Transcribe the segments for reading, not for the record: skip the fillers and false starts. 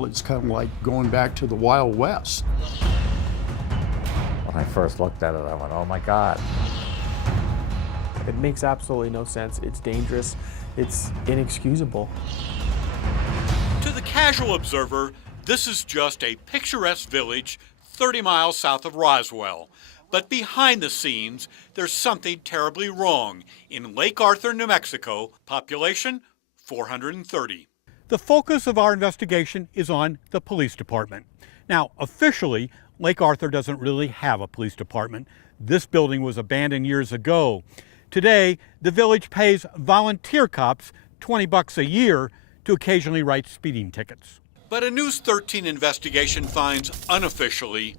It's kind of like going back to the Wild West. When I first looked at it, I went, oh my God. It makes absolutely no sense. It's dangerous. It's inexcusable. To the casual observer, this is just a picturesque village 30 miles south of Roswell. But behind the scenes, there's something terribly wrong in Lake Arthur, New Mexico, population 430. The focus of our investigation is on the police department. Now, officially, Lake Arthur doesn't really have a police department. This building was abandoned years ago. Today, the village pays volunteer cops $20 a year to occasionally write speeding tickets. But a News 13 investigation finds unofficially,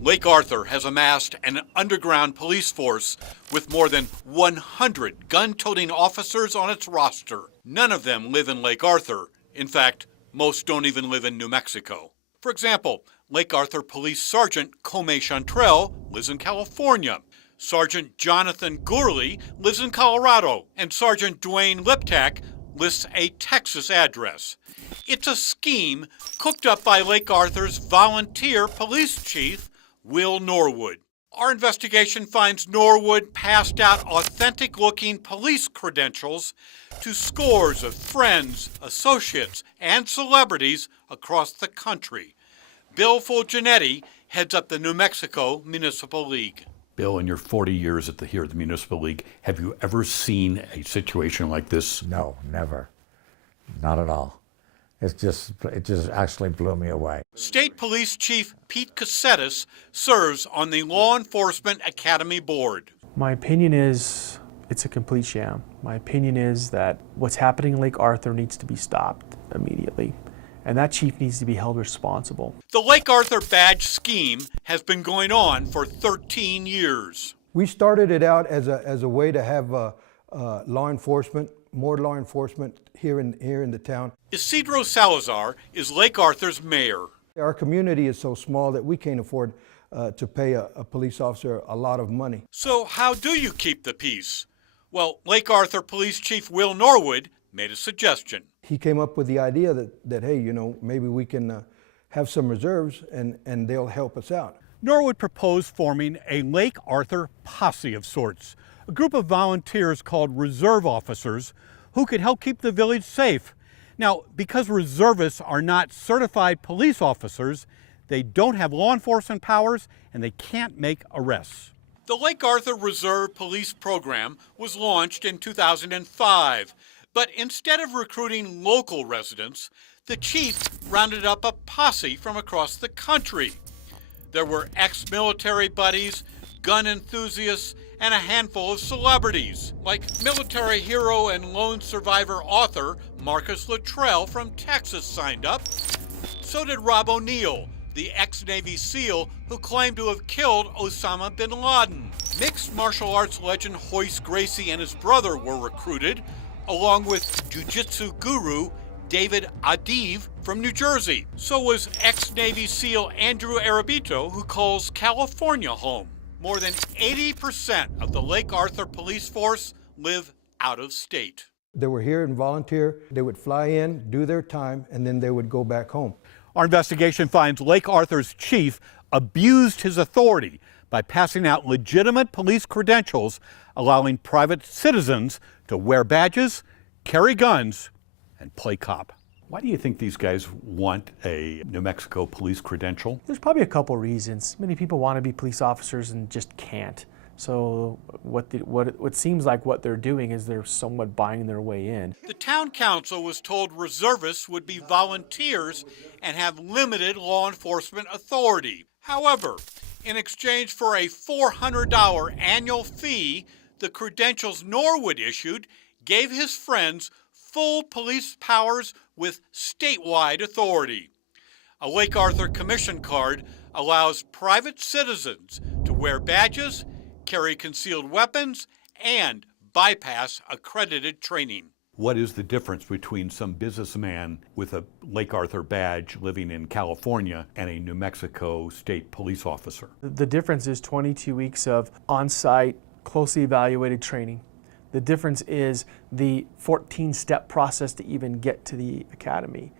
Lake Arthur has amassed an underground police force with more than 100 gun-toting officers on its roster. None of them live in Lake Arthur. In fact, most don't even live in New Mexico. For example, Lake Arthur Police Sergeant Comey Chantrell lives in California. Sergeant Jonathan Gourley lives in Colorado, and Sergeant Dwayne Liptak lists a Texas address. It's a scheme cooked up by Lake Arthur's volunteer police chief, Will Norwood. Our investigation finds Norwood passed out authentic-looking police credentials to scores of friends, associates, and celebrities across the country. Bill Fulgenetti heads up the New Mexico Municipal League. Bill, in your 40 years here at the Municipal League, have you ever seen a situation like this? No, never. Not at all. It just actually blew me away. State Police Chief Pete Cassettis serves on the Law Enforcement Academy Board. My opinion is it's a complete sham. My opinion is that what's happening in Lake Arthur needs to be stopped immediately, and that chief needs to be held responsible. The Lake Arthur badge scheme has been going on for 13 years. We started it out as a way to have law enforcement, more law enforcement here in the town. Isidro Salazar is Lake Arthur's mayor. Our community is so small that we can't afford to pay a police officer a lot of money. So how do you keep the peace? Well, Lake Arthur Police Chief Will Norwood made a suggestion. He came up with the idea that hey, maybe we can have some reserves and they'll help us out. Norwood proposed forming a Lake Arthur posse of sorts, a group of volunteers called reserve officers who could help keep the village safe. Now, because reservists are not certified police officers, they don't have law enforcement powers and they can't make arrests. The Lake Arthur Reserve Police Program was launched in 2005, but instead of recruiting local residents, the chief rounded up a posse from across the country. There were ex-military buddies, gun enthusiasts, and a handful of celebrities, like military hero and lone survivor author Marcus Luttrell from Texas signed up. So did Rob O'Neill, the ex-Navy SEAL who claimed to have killed Osama bin Laden. Mixed martial arts legend Hoist Gracie and his brother were recruited, along with jiu-jitsu guru David Adiv from New Jersey. So was ex-Navy SEAL Andrew Arabito, who calls California home. More than 80% of the Lake Arthur police force live out of state. They were here and volunteer. They would fly in, do their time, and then they would go back home. Our investigation finds Lake Arthur's chief abused his authority by passing out legitimate police credentials, allowing private citizens to wear badges, carry guns, and play cop. Why do you think these guys want a New Mexico police credential? There's probably a couple reasons. Many people want to be police officers and just can't. So what seems like what they're doing is they're somewhat buying their way in. The town council was told reservists would be volunteers and have limited law enforcement authority. However, in exchange for a $400 annual fee, the credentials Norwood issued gave his friends full police powers with statewide authority. A Lake Arthur commission card allows private citizens to wear badges, carry concealed weapons, and bypass accredited training. What is the difference between some businessman with a Lake Arthur badge living in California and a New Mexico state police officer? The difference is 22 weeks of on-site, closely evaluated training. The difference is the 14-step process to even get to the academy.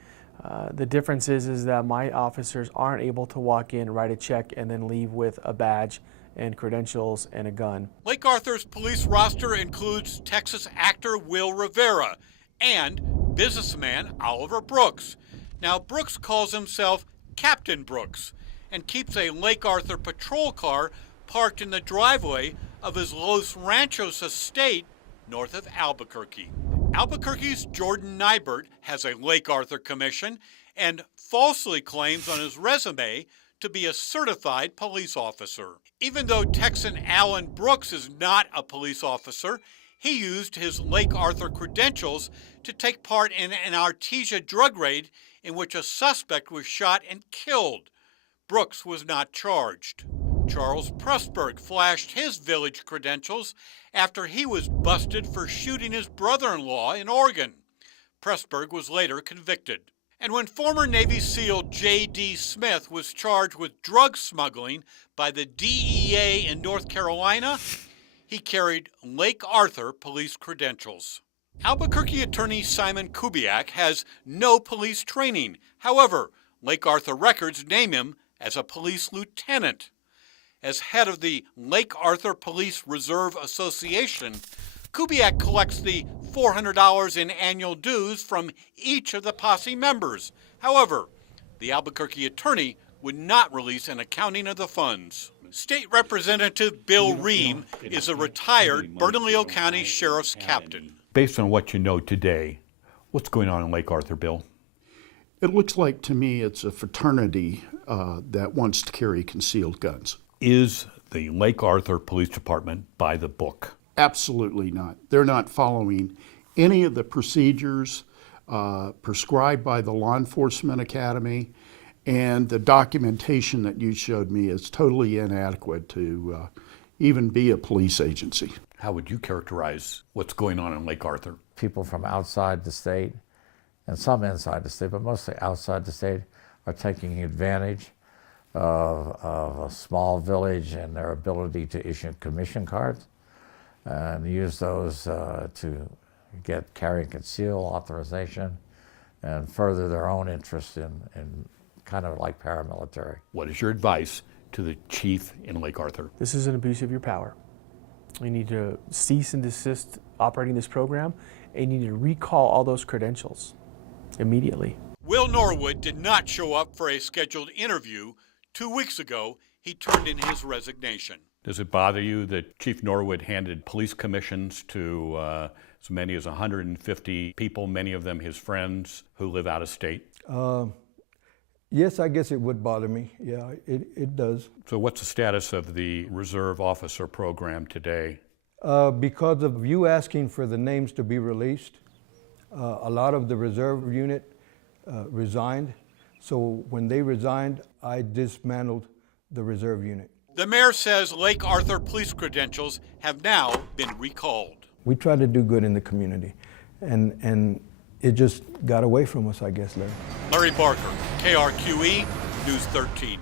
The difference is that my officers aren't able to walk in, write a check, and then leave with a badge and credentials and a gun. Lake Arthur's police roster includes Texas actor Will Rivera and businessman Oliver Brooks. Now, Brooks calls himself Captain Brooks and keeps a Lake Arthur patrol car parked in the driveway of his Los Ranchos estate north of Albuquerque. Albuquerque's Jordan Nybert has a Lake Arthur commission and falsely claims on his resume to be a certified police officer. Even though Texan Alan Brooks is not a police officer, he used his Lake Arthur credentials to take part in an Artesia drug raid in which a suspect was shot and killed. Brooks was not charged. Charles Pressburg flashed his village credentials after he was busted for shooting his brother-in-law in Oregon. Pressburg was later convicted. And when former Navy SEAL J.D. Smith was charged with drug smuggling by the DEA in North Carolina, he carried Lake Arthur police credentials. Albuquerque attorney Simon Kubiak has no police training. However, Lake Arthur records name him as a police lieutenant. As head of the Lake Arthur Police Reserve Association, Kubiak collects the $400 in annual dues from each of the posse members. However, the Albuquerque attorney would not release an accounting of the funds. State Representative Bill Ream is a retired Bernalillo County Sheriff's captain. Based on what you know today, what's going on in Lake Arthur, Bill? It looks like to me it's a fraternity that wants to carry concealed guns. Is the Lake Arthur Police Department by the book? Absolutely not. They're not following any of the procedures prescribed by the Law Enforcement Academy, and the documentation that you showed me is totally inadequate to even be a police agency. How would you characterize what's going on in Lake Arthur? People from outside the state, and some inside the state, but mostly outside the state, are taking advantage of a small village and their ability to issue commission cards and use those to get carry and conceal authorization and further their own interest in kind of like paramilitary. What is your advice to the chief in Lake Arthur? This is an abuse of your power. You need to cease and desist operating this program, and you need to recall all those credentials immediately. Will Norwood did not show up for a scheduled interview. 2 weeks ago, he turned in his resignation. Does it bother you that Chief Norwood handed police commissions to as many as 150 people, many of them his friends who live out of state? Yes, I guess it would bother me. Yeah, it does. So what's the status of the reserve officer program today? Because of you asking for the names to be released, a lot of the reserve unit resigned. So when they resigned, I dismantled the reserve unit. The mayor says Lake Arthur police credentials have now been recalled. We try to do good in the community, and it just got away from us, I guess, Larry. Larry Barker, KRQE, News 13.